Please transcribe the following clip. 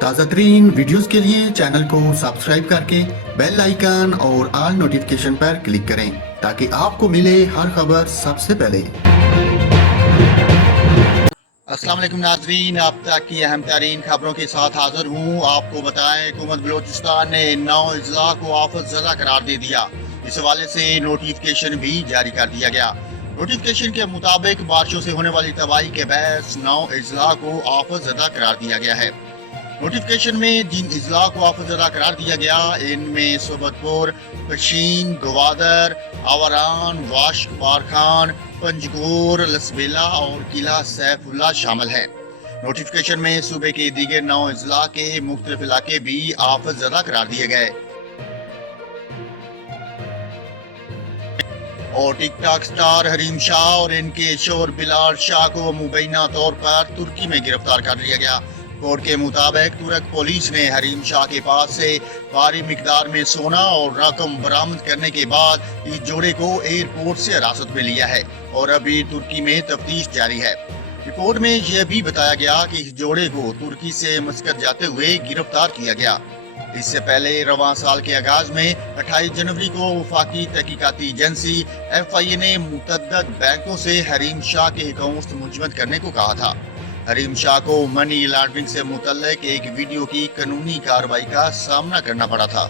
تازہ ترین ویڈیوز کے لیے چینل کو سبسکرائب کر کے بیل آئیکن اور آل نوٹیفیکیشن پر کلک کریں تاکہ آپ کو ملے ہر خبر سب سے پہلے۔ السلام علیکم ناظرین، اب تک کی اہم ترین خبروں کے ساتھ حاضر ہوں۔ آپ کو بتائیں، حکومت بلوچستان نے 9 اضلاع کو آفت زدہ قرار دے دیا۔ اس حوالے سے نوٹیفیکیشن بھی جاری کر دیا گیا۔ نوٹیفیکیشن کے مطابق بارشوں سے ہونے والی تباہی کے باعث 9 اضلاع کو آفت زدہ قرار دیا گیا ہے۔ نوٹیفیکیشن میں جن اضلاع کو آفت زدہ قرار دیا گیا ان میں صوبت پور، پشین، گوادر، آوران، واشک، بارکھان، پنجگور، لسبیلا اور قلعہ سیف اللہ شامل ہیں۔ نوٹیفیکیشن میں صوبے کے دیگر 9 اضلاع کے مختلف علاقے بھی آفت زدہ قرار دیے گئے اور ٹک ٹاک سٹار حریم شاہ اور ان کے شوہر بلال شاہ کو مبینہ طور پر ترکی میں گرفتار کر لیا گیا۔ کورٹ کے مطابق ترک پولیس نے حریم شاہ کے پاس سے بھاری مقدار میں سونا اور رقم برآمد کرنے کے بعد اس جوڑے کو ایئرپورٹ سے حراست میں لیا ہے اور ابھی ترکی میں تفتیش جاری ہے۔ رپورٹ میں یہ بھی بتایا گیا کہ اس جوڑے کو ترکی سے مسقط جاتے ہوئے گرفتار کیا گیا۔ اس سے پہلے رواں سال کے آغاز میں 28 جنوری کو وفاقی تحقیقاتی ایجنسی FIA نے متعدد بینکوں سے حریم شاہ کے اکاؤنٹس منجمد کرنے کو کہا تھا۔ حریم شاہ کو منی لانڈرنگ سے متعلق ایک ویڈیو کی قانونی کارروائی کا سامنا کرنا پڑا تھا۔